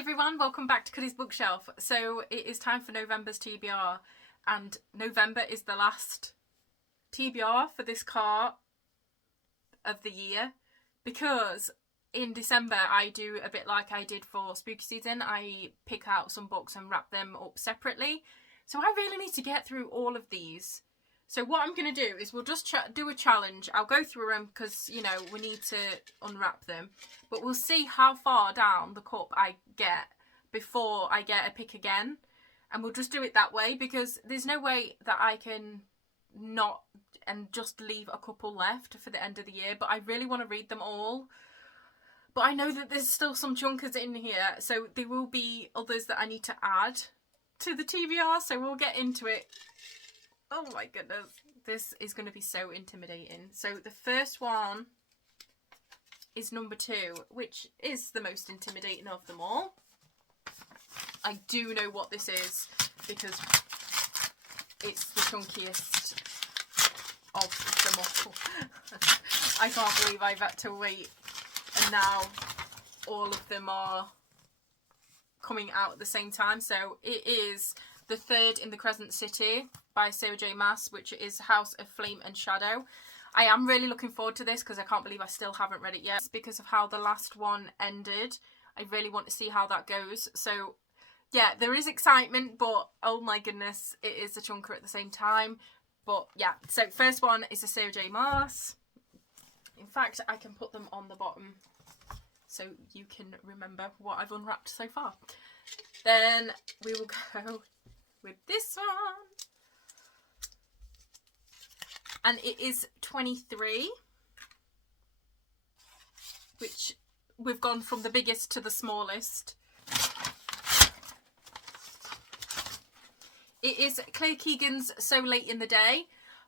everyone, welcome back to Cuddy's Bookshelf. So it is time for November's TBR, and November is the last TBR for this cart of the year, because in December I do a bit like I did for spooky season. I pick out some books and wrap them up separately, so I really need to get through all of these. So what I'm going to do is we'll just do a challenge. I'll go through them because, you know, we need to unwrap them. But we'll see how far down the cup I get before I get a pick again. And we'll just do it that way, because there's no way that I can not and just leave a couple left for the end of the year. But I really want to read them all. But I know that there's still some chunkers in here. So there will be others that I need to add to the TBR. So we'll get into it. Oh my goodness, this is going to be so intimidating. So the first one is number 2, which is the most intimidating of them all. I do know what this is because it's the chunkiest of them all. I can't believe I've had to wait, and now all of them are coming out at the same time. So it is The Third in the Crescent City by Sarah J Maas, which is House of Flame and Shadow. I am really looking forward to this because I can't believe I still haven't read it yet. It's because of how the last one ended. I really want to see how that goes. So yeah, there is excitement, but oh my goodness, it is a chunker at the same time. But yeah, so first one is a Sarah J Maas. In fact, I can put them on the bottom so you can remember what I've unwrapped so far. Then we will go with this one. And it is 23, which we've gone from the biggest to the smallest. It is Claire Keegan's So Late in the Day.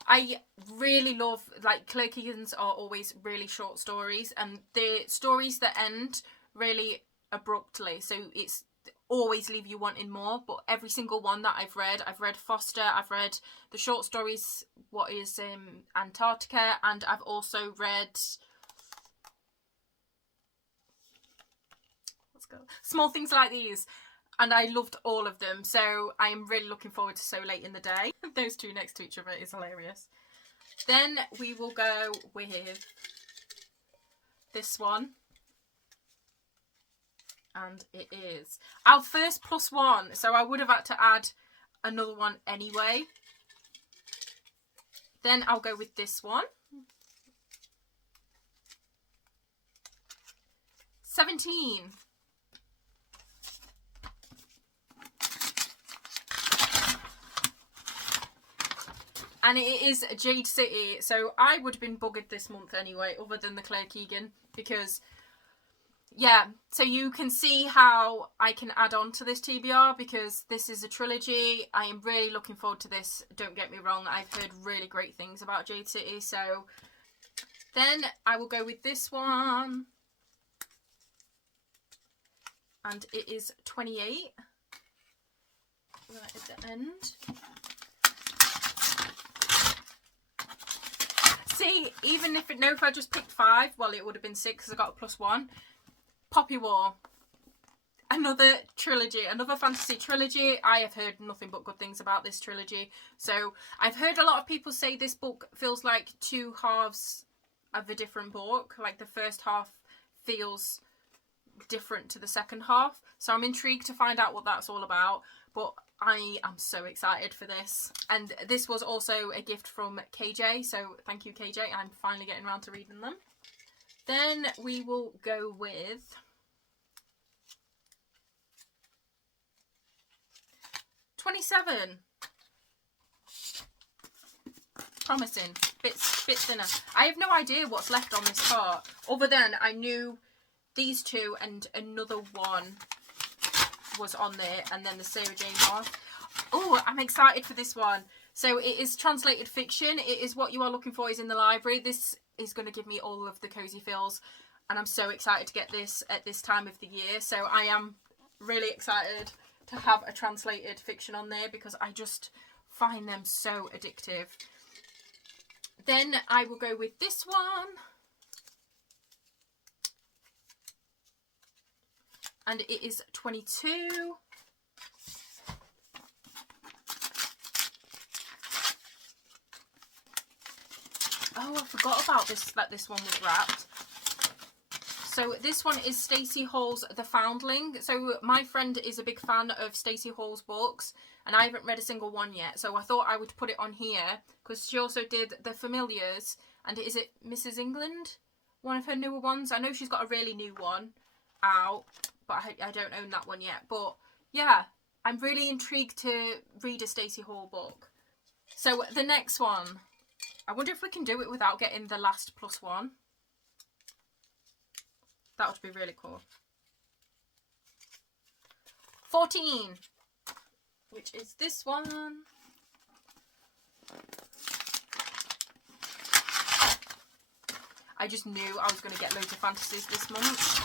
I really love, like, Claire Keegan's are always really short stories, and the stories that end really abruptly, so it's always leave you wanting more. But every single one that I've read Foster, I've read the short stories, what is Antarctica, and I've also read Small Things Like These, and I loved all of them. So I am really looking forward to So Late in the Day. Those two next to each other is hilarious. Then we will go with this one. And it is our first +1, so I would have had to add another one anyway. Then I'll go with this one. 17. And it is Jade City, so I would have been buggered this month anyway, other than the Claire Keegan, because yeah, so you can see how I can add on to this TBR, because this is a trilogy. I am really looking forward to this, don't get me wrong. I've heard really great things about Jade City. So then I will go with this one. And it is 28. Right at the end. See, even if I just picked 5, well, it would have been 6 because I got a +1. Poppy War, another trilogy, another fantasy trilogy. I have heard nothing but good things about this trilogy. So I've heard a lot of people say this book feels like 2 halves of a different book. Like the first half feels different to the second half. So I'm intrigued to find out what that's all about. But I am so excited for this. And this was also a gift from KJ. So thank you, KJ. I'm finally getting around to reading them. Then we will go with 27. Promising. Bit thinner. I have no idea what's left on this cart, other than I knew these 2 and another one was on there, and then the Sarah J Maas. Oh, I'm excited for this one. So it is translated fiction. It is What You Are Looking For Is in the Library. This is going to give me all of the cozy feels, and I'm so excited to get this at this time of the year. So I am really excited to have a translated fiction on there, because I just find them so addictive. Then I will go with this one. and it is 22. Oh, I forgot about this, that this one was wrapped. So this one is Stacey Hall's The Foundling. So my friend is a big fan of Stacey Hall's books, and I haven't read a single one yet. So I thought I would put it on here because she also did The Familiars, and is it Mrs. England? One of her newer ones. I know she's got a really new one out, but I don't own that one yet. But yeah, I'm really intrigued to read a Stacey Hall book. So the next one, I wonder if we can do it without getting the last +1. That would be really cool. 14, which is this one. I just knew I was going to get loads of fantasies this month.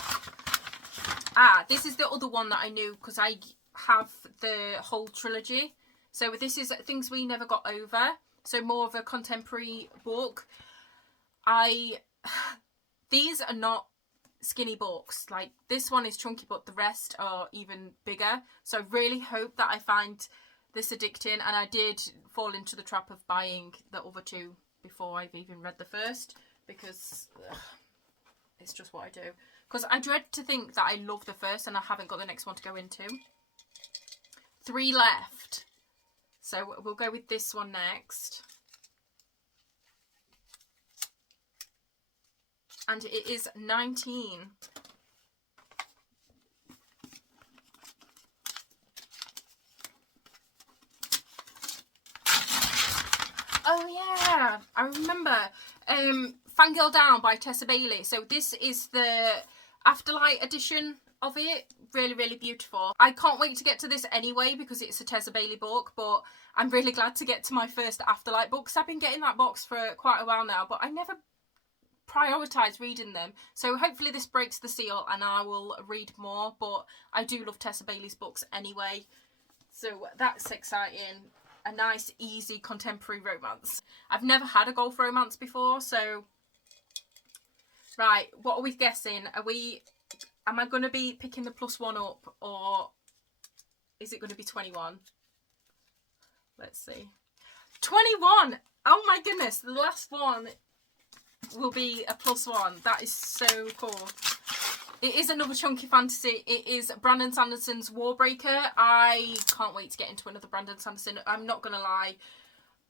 Ah, this is the other one that I knew because I have the whole trilogy. So this is Things We Never Got Over. So more of a contemporary book. These are not skinny books. Like, this one is chunky, but the rest are even bigger. So I really hope that I find this addicting, and I did fall into the trap of buying the other two before I've even read the first, because it's just what I do. Because I dread to think that I love the first and I haven't got the next one to go into. 3 left. So we'll go with this one next. And it is 19. Oh yeah, I remember. Fangirl Down by Tessa Bailey. So this is the Afterlight edition of it. Really, really beautiful. I can't wait to get to this anyway because it's a Tessa Bailey book, but I'm really glad to get to my first Afterlight books. I've been getting that box for quite a while now, but I never prioritise reading them. So hopefully this breaks the seal and I will read more, but I do love Tessa Bailey's books anyway. So that's exciting. A nice, easy, contemporary romance. I've never had a golf romance before, so... Right, what are we guessing? Am I going to be picking the +1 up, or is it going to be 21? Let's see. 21! Oh my goodness, the last one will be a +1. That is so cool. It is another chunky fantasy. It is Brandon Sanderson's Warbreaker. I can't wait to get into another Brandon Sanderson. I'm not going to lie,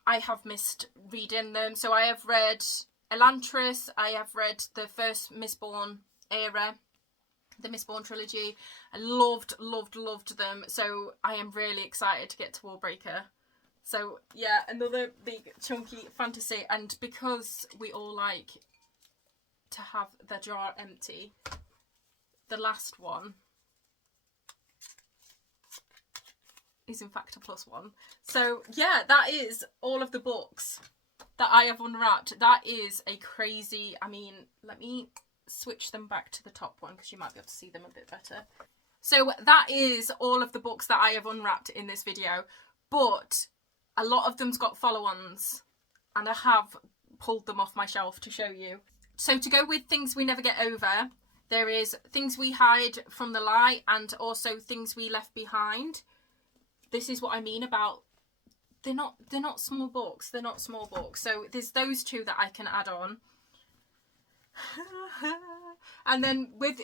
I have missed reading them. So I have read Elantris, I have read the first Mistborn era, the Mistborn trilogy. I loved them. So I am really excited to get to Warbreaker. So yeah, another big chunky fantasy. And because we all like to have the jar empty, the last one is in fact a +1. So yeah, that is all of the books that I have unwrapped. That is a crazy, I mean, let me switch them back to the top one because you might be able to see them a bit better. So that is all of the books that I have unwrapped in this video, but a lot of them's got follow-ons and I have pulled them off my shelf to show you. So to go with Things We Never Get Over, there is Things We Hide from the Light and also Things We Left Behind. This is what I mean about they're not small books. They're not small books. So there's those two that I can add on. And then with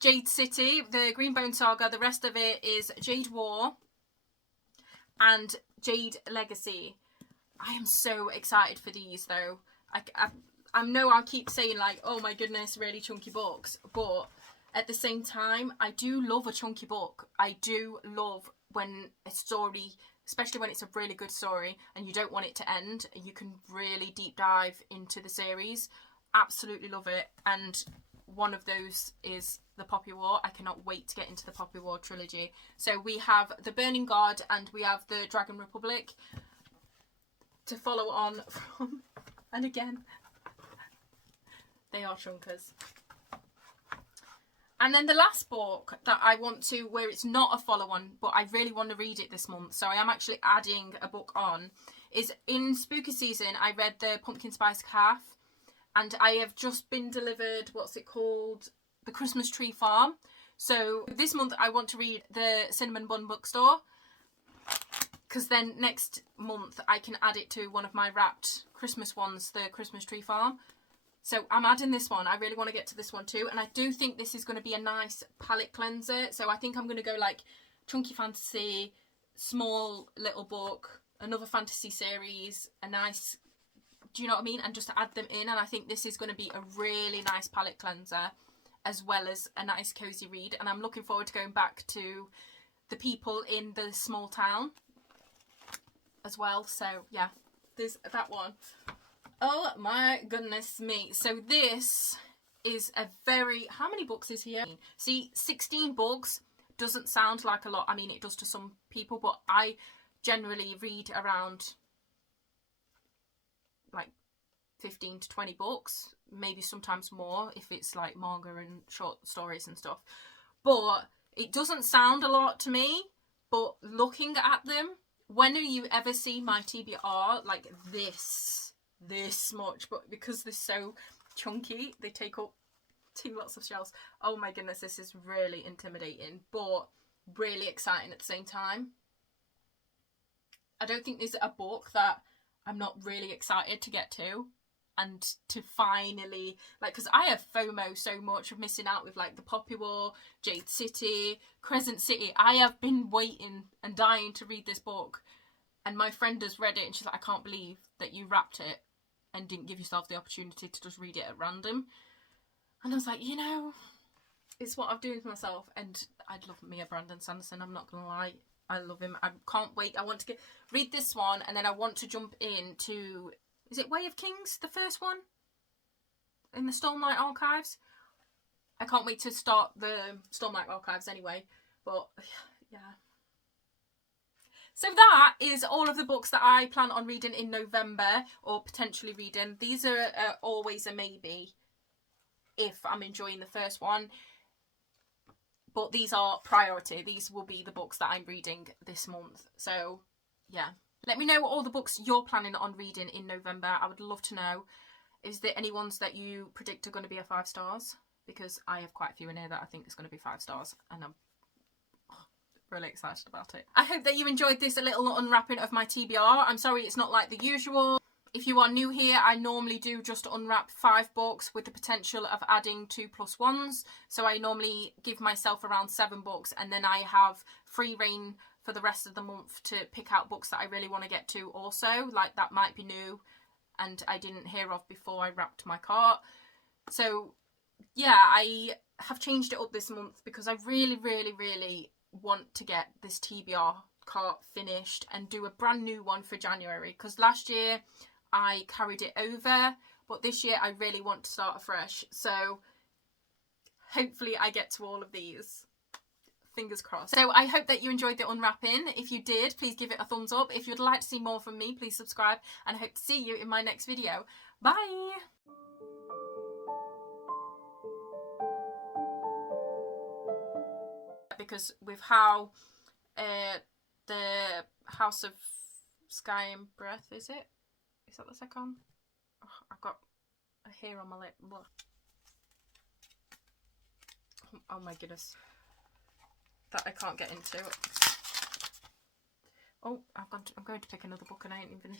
Jade City, the Greenbone Saga, the rest of it is Jade War and Jade Legacy. I am so excited for these though. I know I'll keep saying like, oh my goodness, really chunky books, but at the same time, I do love a chunky book. I do love when a story, especially when it's a really good story and you don't want it to end, you can really deep dive into the series. Absolutely love it. And one of those is the Poppy War. I cannot wait to get into the Poppy War trilogy. So we have the Burning God and we have the Dragon Republic to follow on from, and again, they are chunkers. And then the last book that I want to, where it's not a follow-on, but I really want to read it this month, so I am actually adding a book on, is in spooky season, I read the Pumpkin Spice Calf, and I have just been delivered, what's it called? The Christmas Tree Farm. So this month I want to read the Cinnamon Bun Bookstore, because then next month I can add it to one of my wrapped Christmas ones, the Christmas Tree Farm. So I'm adding this one. I really want to get to this one too. And I do think this is going to be a nice palette cleanser. So I think I'm going to go like chunky fantasy, small little book, another fantasy series, a nice, do you know what I mean? And just to add them in. And I think this is going to be a really nice palette cleanser as well as a nice cozy read. And I'm looking forward to going back to the people in the small town as well. So yeah, there's that one. Oh my goodness me. So this is a very, how many books is here? See, 16 books doesn't sound like a lot. I mean, it does to some people, but I generally read around like 15 to 20 books, maybe sometimes more if it's like manga and short stories and stuff. But it doesn't sound a lot to me, but looking at them, when you ever see my TBR like this much, but because they're so chunky, they take up lots of shelves. Oh my goodness, this is really intimidating, but really exciting at the same time. I don't think there's a book that I'm not really excited to get to and to finally, like, because I have FOMO so much of missing out with like the Poppy War, Jade City, Crescent City. I have been waiting and dying to read this book, and my friend has read it and she's like, I can't believe that you wrapped it and didn't give yourself the opportunity to just read it at random. And I was like, you know, it's what I'm doing to myself. And I'd love me a Brandon Sanderson, I'm not gonna lie. I love him. I can't wait. I want to read this one, and then I want to jump into, is it Way of Kings, the first one in the Stormlight Archives? I can't wait to start the Stormlight Archives anyway, but yeah. So that is all of the books that I plan on reading in November, or potentially reading. These are always a maybe if I'm enjoying the first one, but these are priority. These will be the books that I'm reading this month. So yeah, let me know all the books you're planning on reading in November. I would love to know. Is there any ones that you predict are going to be a 5 stars? Because I have quite a few in here that I think is going to be 5 stars, and I'm really excited about it. I hope that you enjoyed this little unwrapping of my TBR. I'm sorry it's not like the usual. If you are new here, I normally do just unwrap 5 books with the potential of adding 2+1s. So I normally give myself around 7 books, and then I have free reign for the rest of the month to pick out books that I really want to get to also. Like, that might be new and I didn't hear of before I wrapped my cart. So yeah, I have changed it up this month because I really, really, really want to get this TBR cart finished and do a brand new one for January, because last year I carried it over, but this year I really want to start afresh. So hopefully I get to all of these. Fingers crossed. So I hope that you enjoyed the unwrapping. If you did, please give it a thumbs up. If you'd like to see more from me, please subscribe, and I hope to see you in my next video. Bye! Because with how the House of Sky and Breath, is it? Is that the second? Oh, I've got a hair on my lip. Ugh. Oh my goodness. That I can't get into. Oh, I'm going to pick another book and I ain't even...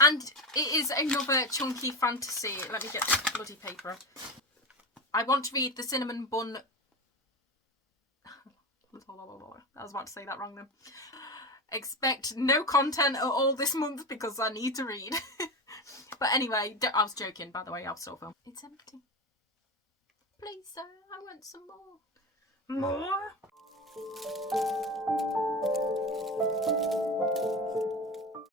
And it is another chunky fantasy. Let me get this bloody paper. I want to read the Cinnamon Bun... I was about to say that wrong then. Expect no content at all this month because I need to read. But anyway, I was joking, by the way. I'll still film. It's empty. Please, sir, I want some more. More?